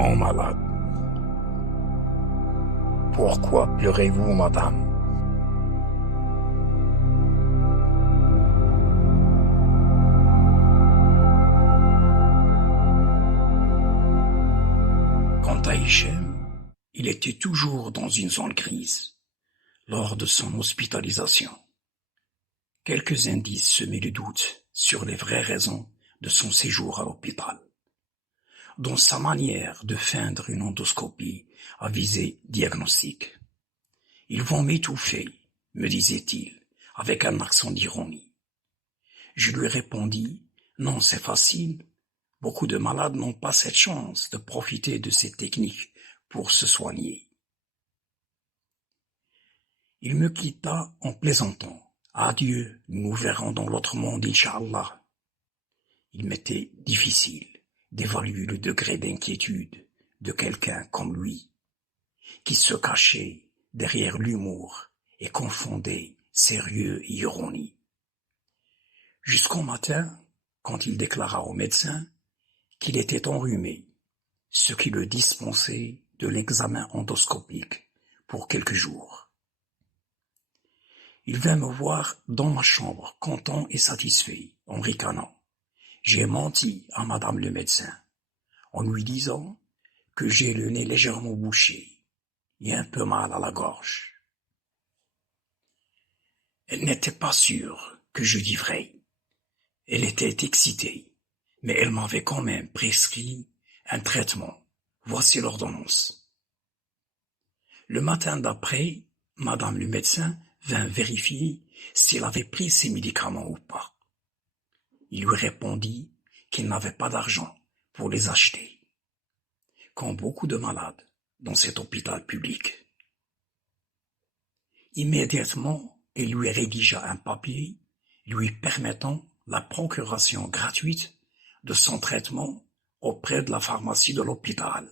grand malade. Pourquoi pleurez-vous, madame? Quant à Hichem, il était toujours dans une zone grise lors de son hospitalisation. Quelques indices semaient le doute sur les vraies raisons de son séjour à l'hôpital, dont sa manière de feindre une endoscopie à visée diagnostique. Ils vont m'étouffer, me disait-il, avec un accent d'ironie. Je lui répondis, non, c'est facile. Beaucoup de malades n'ont pas cette chance de profiter de ces techniques pour se soigner. Il me quitta en plaisantant. Adieu, nous nous verrons dans l'autre monde, Inch'Allah. Il m'était difficile d'évaluer le degré d'inquiétude de quelqu'un comme lui, qui se cachait derrière l'humour et confondait sérieux et ironie. Jusqu'au matin, quand il déclara au médecin qu'il était enrhumé, ce qui le dispensait de l'examen endoscopique pour quelques jours. Il vint me voir dans ma chambre, content et satisfait, en ricanant. J'ai menti à madame le médecin, en lui disant que j'ai le nez légèrement bouché et un peu mal à la gorge. Elle n'était pas sûre que je dis vrai. Elle était excitée, mais elle m'avait quand même prescrit un traitement. Voici l'ordonnance. Le matin d'après, madame le médecin vint vérifier s'il avait pris ses médicaments ou pas. Il lui répondit qu'il n'avait pas d'argent pour les acheter, comme beaucoup de malades dans cet hôpital public. Immédiatement, il lui rédigea un papier lui permettant la procuration gratuite de son traitement auprès de la pharmacie de l'hôpital.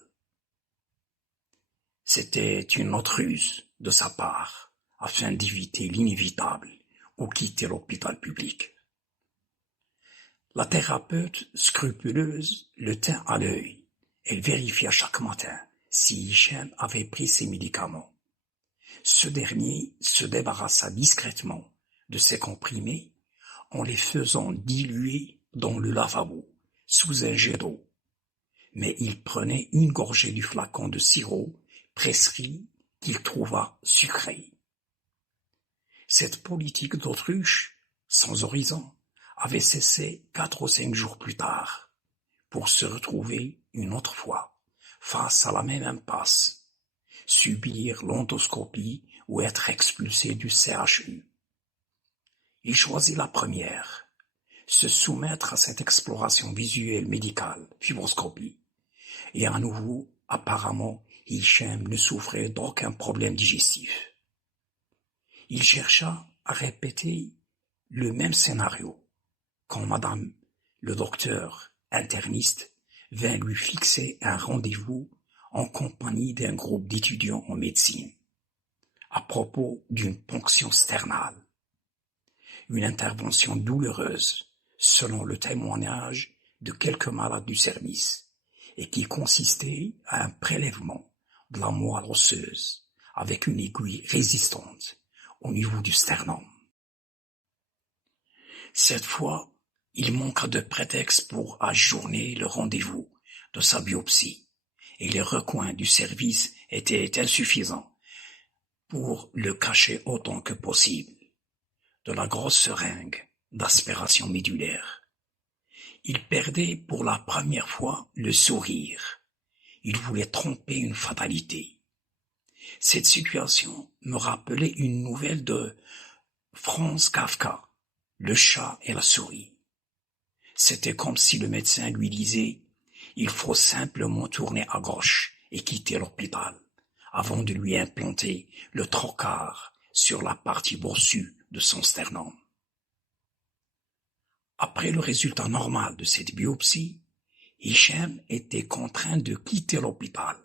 C'était une autre ruse de sa part, afin d'éviter l'inévitable ou quitter l'hôpital public. La thérapeute scrupuleuse le tint à l'œil. Elle vérifia chaque matin si Hichem avait pris ses médicaments. Ce dernier se débarrassa discrètement de ses comprimés en les faisant diluer dans le lavabo, sous un jet d'eau. Mais il prenait une gorgée du flacon de sirop prescrit qu'il trouva sucré. Cette politique d'autruche, sans horizon, avait cessé 4 ou 5 jours plus tard, pour se retrouver une autre fois face à la même impasse, subir l'endoscopie ou être expulsé du CHU. Il choisit la première, se soumettre à cette exploration visuelle médicale, fibroscopie, et à nouveau, apparemment, Hichem ne souffrait d'aucun problème digestif. Il chercha à répéter le même scénario quand madame le docteur interniste vint lui fixer un rendez-vous en compagnie d'un groupe d'étudiants en médecine à propos d'une ponction sternale, une intervention douloureuse selon le témoignage de quelques malades du service et qui consistait à un prélèvement de la moelle osseuse avec une aiguille résistante au niveau du sternum. Cette fois, il manqua de prétexte pour ajourner le rendez-vous de sa biopsie, et les recoins du service étaient insuffisants pour le cacher autant que possible de la grosse seringue d'aspiration médulaire. Il perdait pour la première fois le sourire. Il voulait tromper une fatalité. Cette situation me rappelait une nouvelle de Franz Kafka, Le chat et la souris. C'était comme si le médecin lui disait « Il faut simplement tourner à gauche et quitter l'hôpital » avant de lui implanter le trocar sur la partie bossue de son sternum. Après le résultat normal de cette biopsie, Hichem était contraint de quitter l'hôpital.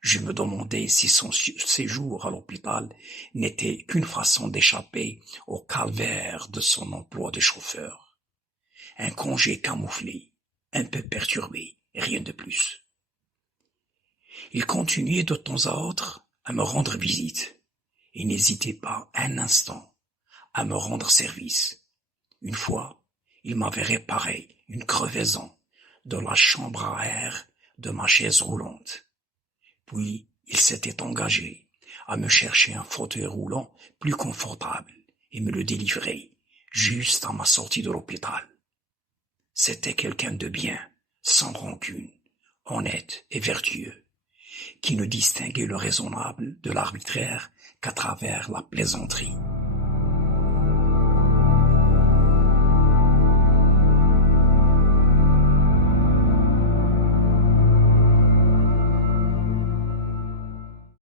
Je me demandais si son séjour à l'hôpital n'était qu'une façon d'échapper au calvaire de son emploi de chauffeur. Un congé camouflé, un peu perturbé, rien de plus. Il continuait de temps à autre à me rendre visite et n'hésitait pas un instant à me rendre service. Une fois, il m'avait réparé une crevaison de la chambre à air de ma chaise roulante. Puis, il s'était engagé à me chercher un fauteuil roulant plus confortable et me le délivrer juste à ma sortie de l'hôpital. C'était quelqu'un de bien, sans rancune, honnête et vertueux, qui ne distinguait le raisonnable de l'arbitraire qu'à travers la plaisanterie.